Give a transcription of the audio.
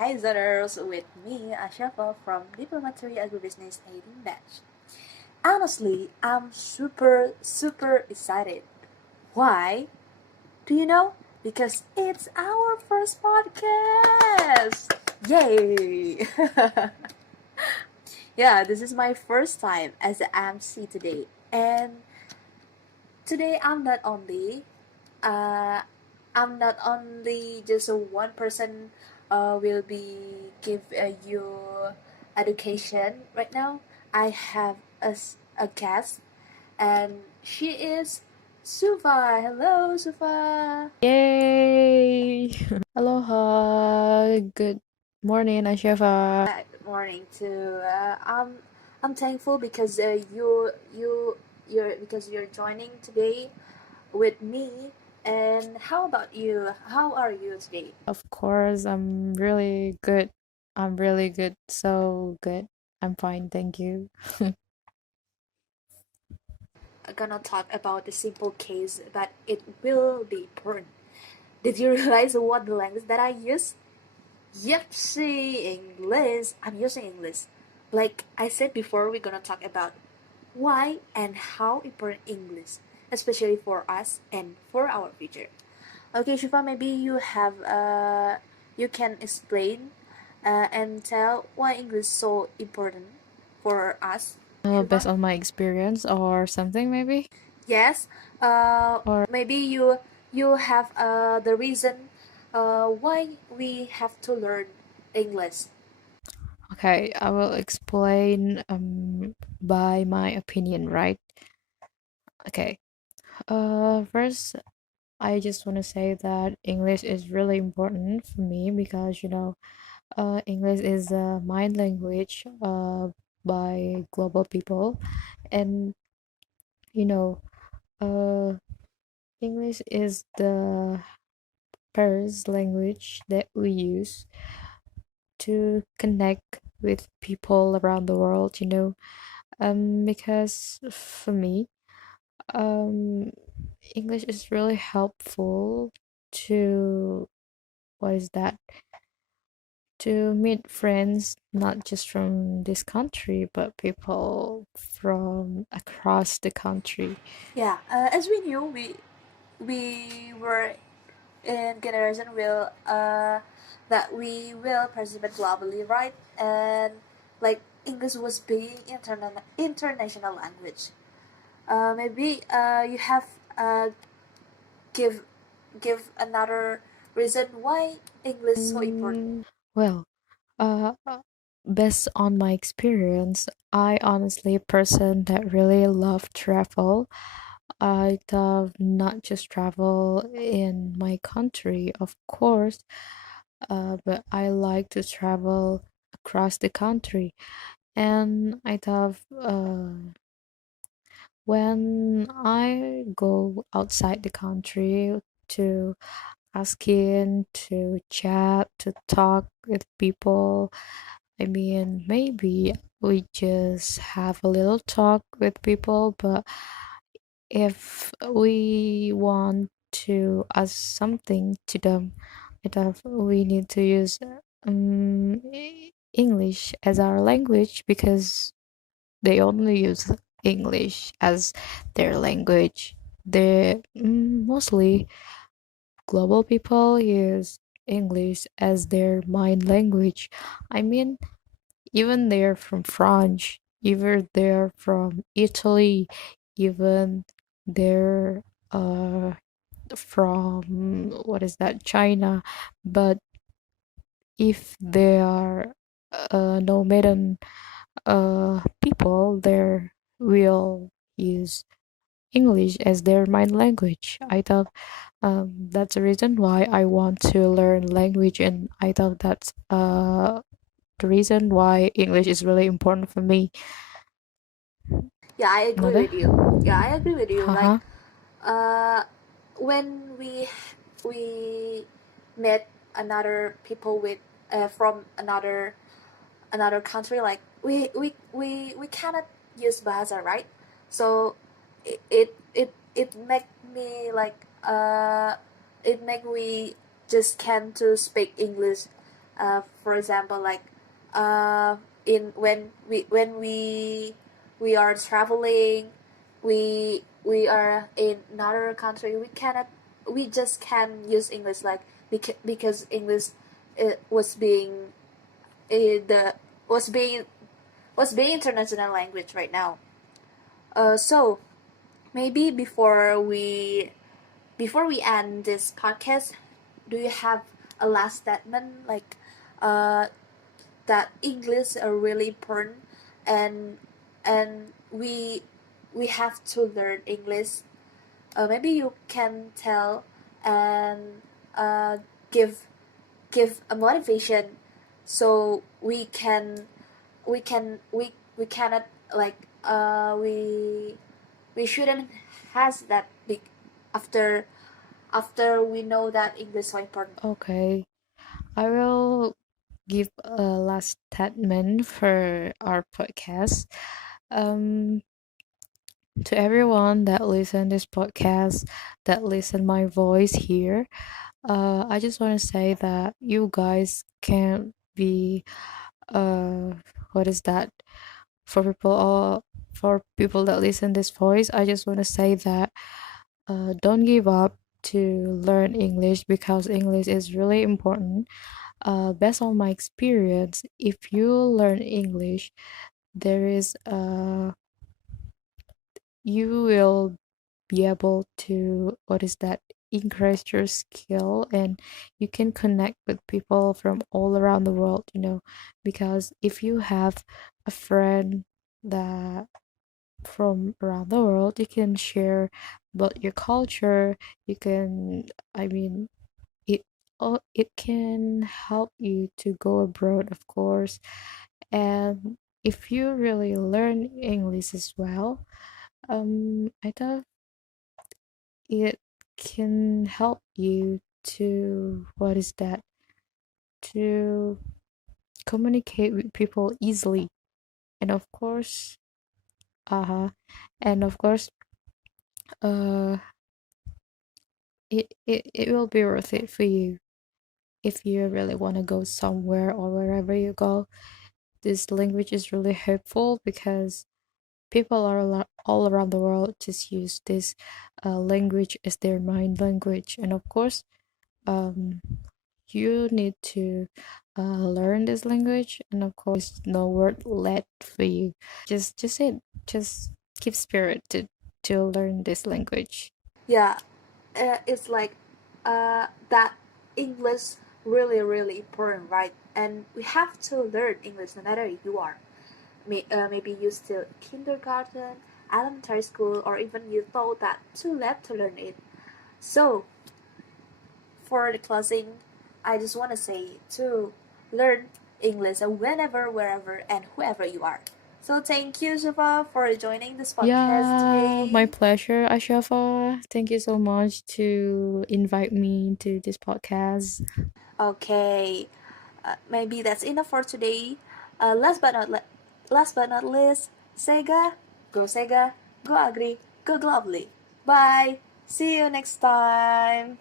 Hi ZONERS, with me, Ashafa from Diplomatary Agribusiness 18 batch. Honestly, I'm super excited. Why? Do you know? Because it's our first podcast! Yay! Yeah, this is my first time as the MC today. And today uh, I'm not only just one person will be give you education right now. I have a guest, and she is Sufa. Hello, Sufa. Yay! Aloha! Good morning, Ashafa. Good morning to I'm thankful because you're joining today with me. And how about you? How are you today? Of course, I'm really good. I'm really good. So good. I'm fine, thank you. I'm gonna talk about the simple case, but it will be important. Did you realize what the language that I use? Yep, see English. I'm using English. Like I said before, we're gonna talk about why and how important English, especially for us and for our future. Okay, Shifa, maybe you can explain and tell why English is so important for us. Based Shifa? on my experience or something, maybe? Yes. Or Maybe you have the reason why we have to learn English. okay, I will explain by my opinion, right? Okay. First, I just want to say that English is really important for me because English is a mind language by global people, and you know, uh, English is the first language that we use to connect with people around the world. Because for me, um, English is really helpful to what is that? To meet friends not just from this country but people from across the country. Yeah, as we knew, we were in generation will that we will participate globally, right? And like English was being international language. Maybe you have give give another reason why English is so important. Well, based on my experience, I honestly a person that really love travel. I love not just travel in my country, of course, but I like to travel across the country. And I love when I go outside the country to asking, to chat, to talk with people. I mean, maybe we just have a little talk with people, but if we want to ask something to them, we need to use English as our language because they only use English as their language. They mostly global people use English as their mind language. I mean, even they're from France, even they're from Italy, even they're from what is that, China. But if they are nomadic people, they will use English as their mind language. I thought that's the reason why I want to learn language, and I thought that's the reason why English is really important for me. Yeah, I agree Nada? with you. Yeah, I agree with you. Like Haha. uh, when we met another people with from another country, like we cannot use bahasa, right? So it make me like it make we just can to speak English For example, like in when we are traveling, we are in another country. We just can use English, like because English it was being the was being international language right now. So maybe before we end this podcast, do you have a last statement, like uh, that English are really important, and we have to learn English? Maybe you can tell and give a motivation, so we cannot, like we shouldn't has that big after we know that English is so important. Okay, I will give a last statement for our podcast. Um, to everyone that listen this podcast, that listen my voice here, I just want to say that you guys can be what is that, for people that listen this voice. I just want to say that don't give up to learn English, because English is really important. Based on my experience, if you learn English, there is you will be able to, what is that, increase your skill, and you can connect with people from all around the world, because if you have a friend that from around the world, you can share about your culture. You can, I mean, it it can help you to go abroad, of course. And if you really learn English as well, I thought it can help you to, what is that, to communicate with people easily. And of course, uh-huh, and of course, uh it will be worth it for you if you really want to go somewhere or wherever you go. This language is really helpful, because people are all around the world just use this language as their main language. And of course, um you need to learn this language, and of course no word let for you. Just keep spirit to learn this language. Yeah, it's like that English really important, right? And we have to learn English no matter you are. Maybe you still kindergarten, elementary school, or even you thought that too late to learn it. So for the closing, I just want to say to learn English whenever, wherever, and whoever you are. So thank you, Shiva, for joining this podcast Yeah, my today. pleasure, Ashafa. Thank you so much to invite me to this podcast. Okay, maybe that's enough for today. Last but not least, Sega, go AGRI, go globally. Bye. See you next time.